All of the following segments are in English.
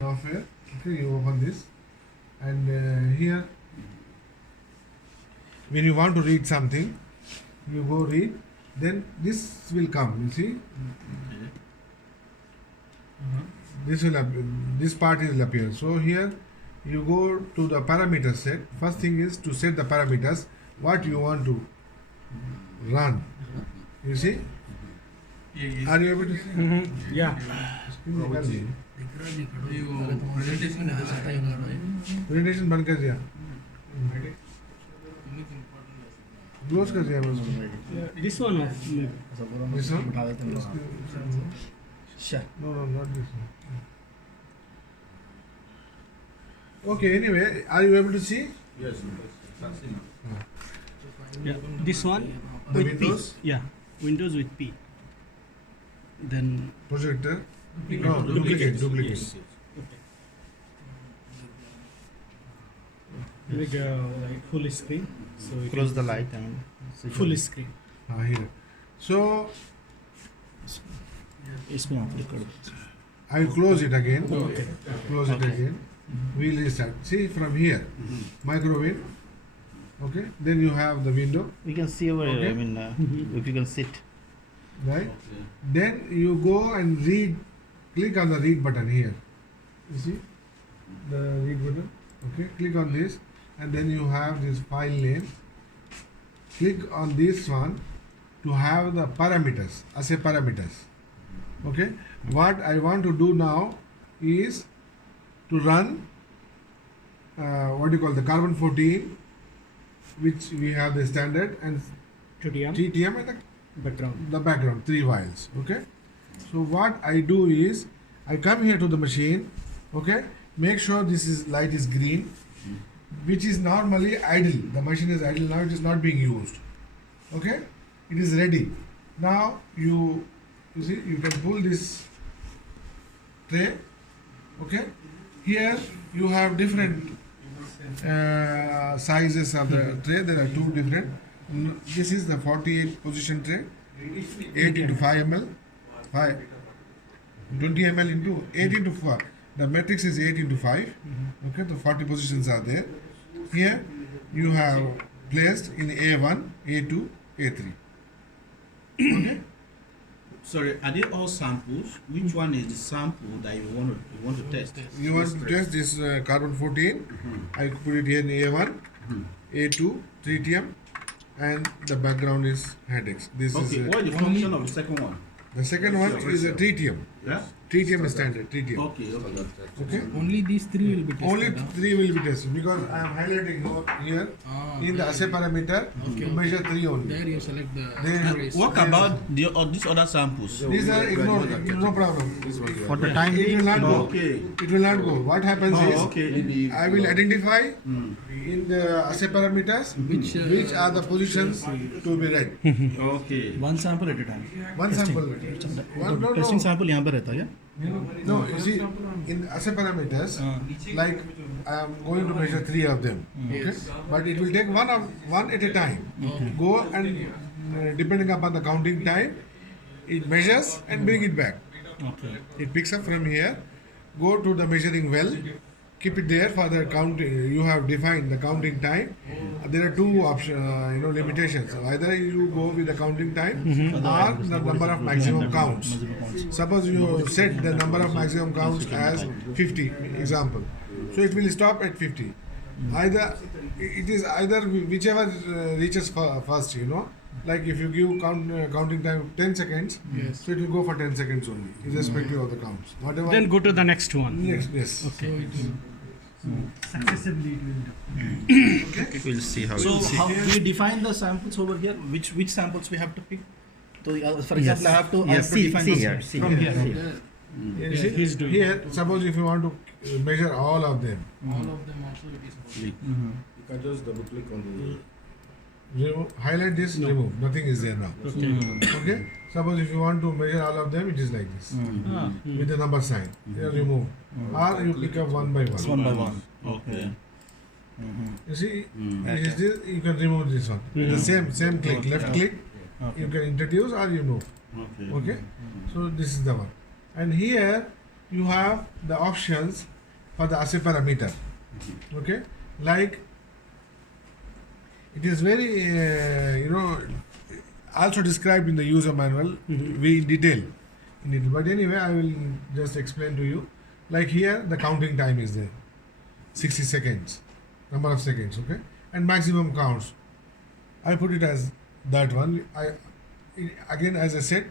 software. Okay, you open this, and here, when you want to read something, you go read. Then this will come. You see, this will this part will appear. So here, you go to the parameter set. First thing is to set the parameters. What you want to run. You see? Are you able to see? Yeah. Presentation बंद कर दिया, close कर दिया उसको. This one. This one? No, not this one. Okay, anyway, are you able to see? Yes. Yeah. This one. The with Windows? P. Yeah. Windows with P. Then. Projector? No, duplicate. Like full screen. So Close the light and full screen. Here. So, इसमें आप click करो. I will close it again. Okay. Close it again. We'll restart. See from here, microwave. Okay. Then you have the window, We can see over here. Okay. I mean, if you can sit. right? Then you go and read. Click on the read button here. You see the read button. Okay. Click on this, and then you have this file name. Click on this one to have the parameters as a parameters. Okay. What I want to do now is to run what do you call the carbon 14, which we have the standard, and TTM. TTM and Background. the background, 3 files. Okay. So what I do is I come here to the machine. Okay. Make sure this is light is green, which is normally idle. The machine is idle now. It is not being used. Okay. It is ready. Now you see you can pull this tray. Okay. Here you have different sizes of the tray. There are 2 different. This is the 48 position tray, 8 into 5 ml, 20 ml into 8 into 5. The matrix is 8 into 5. Okay, the 40 positions are there. Here you have placed in A1, A2, A3. Okay. Sorry, are they all samples? Which one is the sample that you want to test? You want to test this carbon 14? I put it here in A1, A2, tritium, and the background is headaches. This Okay, is what is the function of the second one? the second one is a tritium. Yeah? Tritium is standard. Tritium. Okay. Okay. Only these 3 will be tested. Only huh? 3 will be tested because I am highlighting over here in the assay parameter to measure 3 only. There you select the There- trace. What about these other samples? These are ignored, no problem. For the time It being, will not go. Okay. It will not go. What happens Oh, is okay. I will identify in the assay parameters which are the positions to be read. Okay. one sample at a time. One sample. One, no, Testing no. sample यहाँ पर रहता है क्या? No, you see, in assay parameters, like I am going to measure 3 of them, okay? But it will take one at a time. Go and depending upon the counting time, it measures and bring it back. Okay. It picks up from here, go to the measuring well, keep it there for the counting. You have defined the counting time. There are 2 options, limitations. Either you go with the counting time or the number of maximum counts. Suppose you set the number of maximum counts as 50, example. So it will stop at 50. Either it is either whichever reaches first, Like if you give counting time 10 seconds, so it will go for 10 seconds only, irrespective of the counts. Whatever. Then go to the next one. Next, yes. Okay. Successively it will do. We'll see how. So So how do we define the samples over here? Which samples we have to pick? So for example, I have to define see those here, see from here. here. You see, he's doing here, suppose if you want to measure all of them, All of them also it is possible. You can just double click on highlight this, remove. Nothing is there now. Okay? Suppose if you want to measure all of them, it is like this. With the number sign. Here remove. Or you pick up one by It's one. one by one. Okay. You see, this is this, you can remove this one. With the same click, left click, you can introduce or you move. Okay. Okay? So this is the one. And here you have the options for the assay parameter. Okay, like it is very also described in the user manual we in detail in it. But anyway, I will just explain to you. Like here, the counting time is there, 60 seconds, number of seconds. Okay, and maximum counts. I put it as that one. Again, as I said,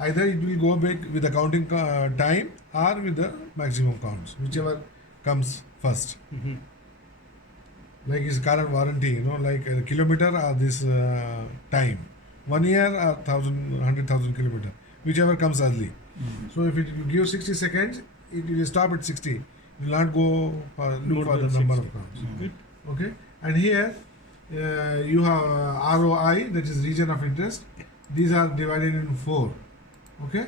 either it will go back with the counting time or with the maximum counts, whichever comes first. Like his current warranty, like a kilometer or this time, 1 year or 100,000 kilometer, whichever comes early. So if it give 60 seconds, it will stop at 60. It will not go look for the number of counts. Okay, and here you have ROI, that is region of interest. These are divided in 4. Okay,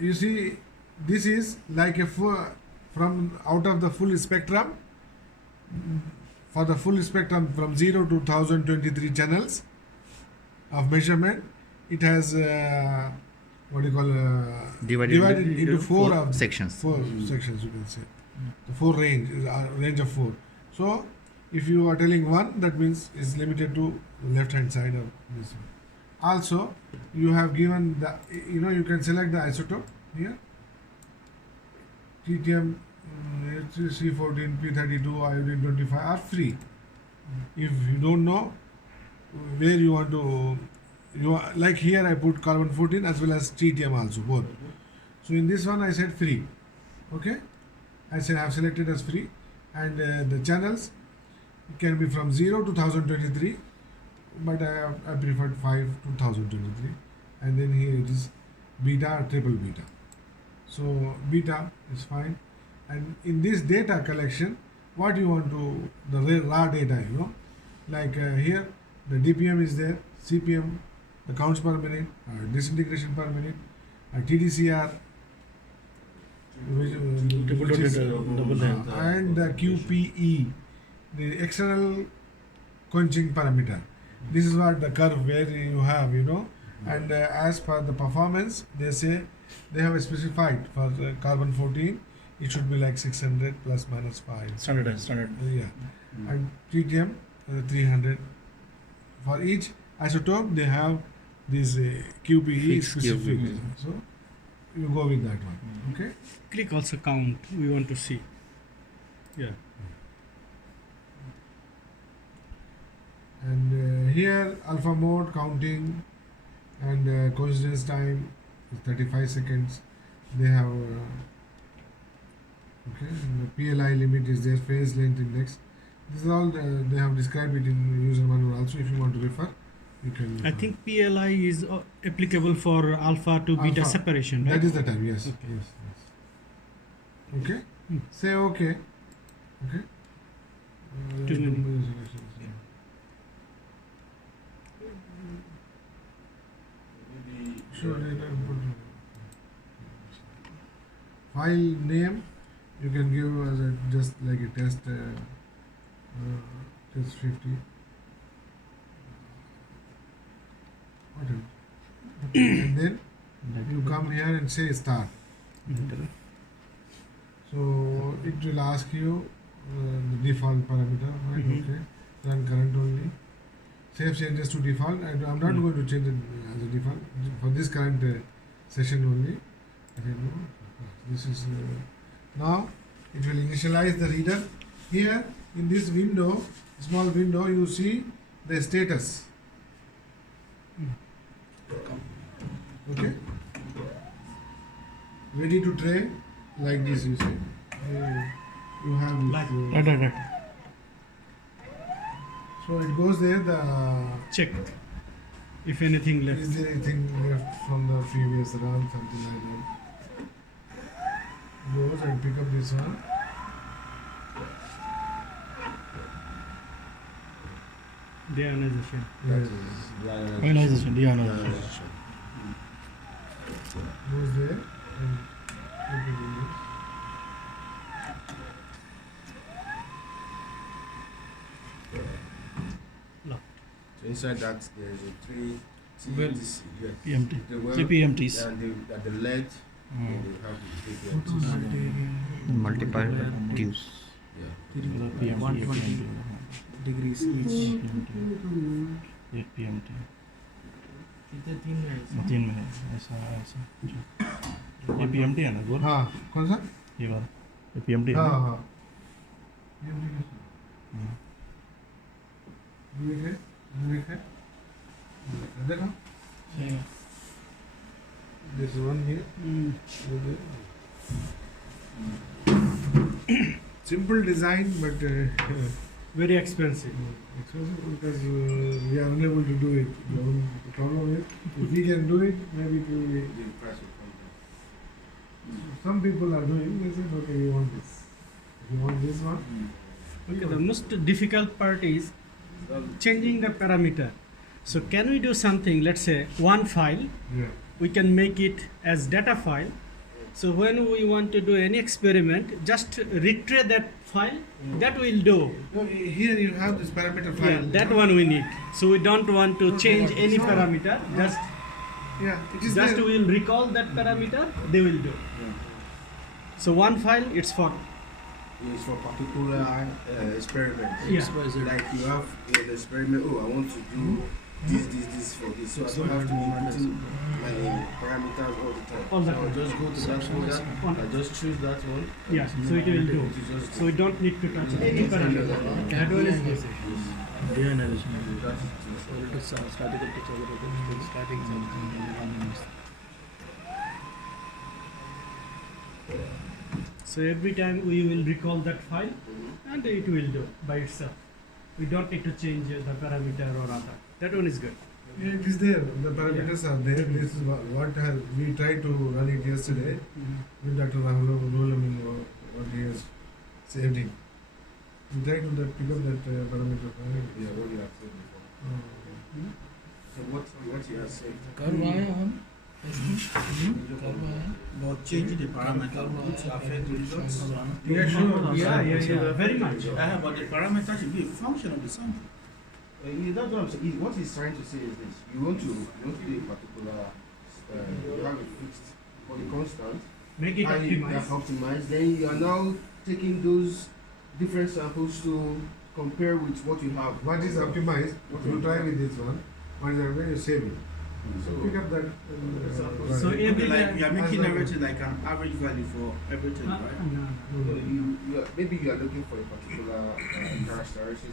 you see, this is like a from out of the full spectrum. For the full spectrum from 0 to 1023 channels of measurement, it has what do you call divided into four sections. Four sections, you can say. The 4 range of 4. So if you are telling 1, that means it's limited to left hand side of this one. Also, you have given the you can select the isotope here. Tritium C14, P32, iodine 25 are free. If you don't know where you want to, like here I put carbon 14 as well as tritium also, both. So in this one I said free. Okay, I said I have selected as free, and the channels can be from 0 to 1023, but I preferred 5 to 1023, and then here it is beta or triple beta. So beta is fine. And in this data collection, what you want to, the raw data, like here, the DPM is there, CPM, the counts per minute, disintegration per minute, TDCR, which is, and the QPE, the external quenching parameter. This is what the curve where you have, and as per the performance, they say they have specified for carbon 14. It should be like 600 plus minus 5. Standard. Yeah. And tritium 300. For each isotope, they have this QPE specific. So you go with that one. Okay. Click also count. We want to see. Yeah. And here alpha mode counting and coincidence time is 35 seconds. They have. Okay, and the PLI limit is there, phase length index. This is all they have described it in user manual also. If you want to refer, you can refer. I think PLI is applicable for alpha to beta Alpha. separation, right? That is the time, yes. Okay. Yes. Okay? Say okay. Okay? Too many. Sure, data input. File name, you can give as a, just like a test, test 50. Whatever. And then you come here and say start. So it will ask you the default parameter, right? Okay. Run current only. Save changes to default. And I'm not going to change it as a default for this current session only. I don't know. This is now it will initialize the reader. Here in this window, small window, you see the status. Okay. Ready to tray, like this. You see. You have this, Right. so it goes there. The Check if anything left. is there anything left from the previous run, something like that. Goes and pick up this one. Deionization. Yes. Ionization, deionization. Goes there and put it in this. So inside that there is a three Well, TMTC, yes. PMT. The well, Three PMTs. and the length Then they have the KPMT. Multiple dues. Yeah. 120 degrees each. एक PMT कितने 3 में है 3 में है ऐसा ऐसा ये PMT है ना गोल हाँ कौन सा ये वाला ये PMT है हाँ ना हाँ विवेक है देखो this one here simple design but Very expensive. expensive because we are unable to do it. The problem is if we can do it, maybe it will be. The price will come down. Some people are doing. They say, okay, we want this. If you want this one, Okay, the most difficult part is changing the parameter. So can we do something? Let's say one file, yeah. we can make it as data file. So when we want to do any experiment, just retrieve that file. That will do. No, here you have this parameter file. Yeah, that one we need. So we don't want to change any parameter. Just Yeah, it is just there. we'll recall that parameter. They will do. So one file, it's for It's for particular experiment. Yeah. Like you have the experiment. Oh, I want to do this for this. So I don't have to be putting my parameters all the time. All the So I'll time. just go to that folder. I just choose that one. yeah. So it will do. It is just So we don't need to touch any parameter. That one is good. that is So it is statical to charge starting charge. So every time we will recall that file and it will do by itself. We don't need to change the parameter or other. That one is good. Yeah, it is there. The parameters are there. This is what we tried to run it yesterday with Dr. Rahul what he has saved it. We tried to pick up that parameter file. yeah, what you have said before. So what you have said. करवाया हम करवाया But changing the parameter would affect the results. Yeah, sure. Yeah. Very much. But the parameter should be a function of the sample. That's what I'm saying. What he's trying to say is this: you want to do a particular, you have it fixed for the constant, Make it and you have optimized. optimized. Then you are now taking those different samples to compare with what you have. What is optimized? You try with this one. What is optimized? You save it. So pick up that. So right. every Like time. we are making As a- everything like an average value for everything, right? No. Maybe you are looking for a particular characteristic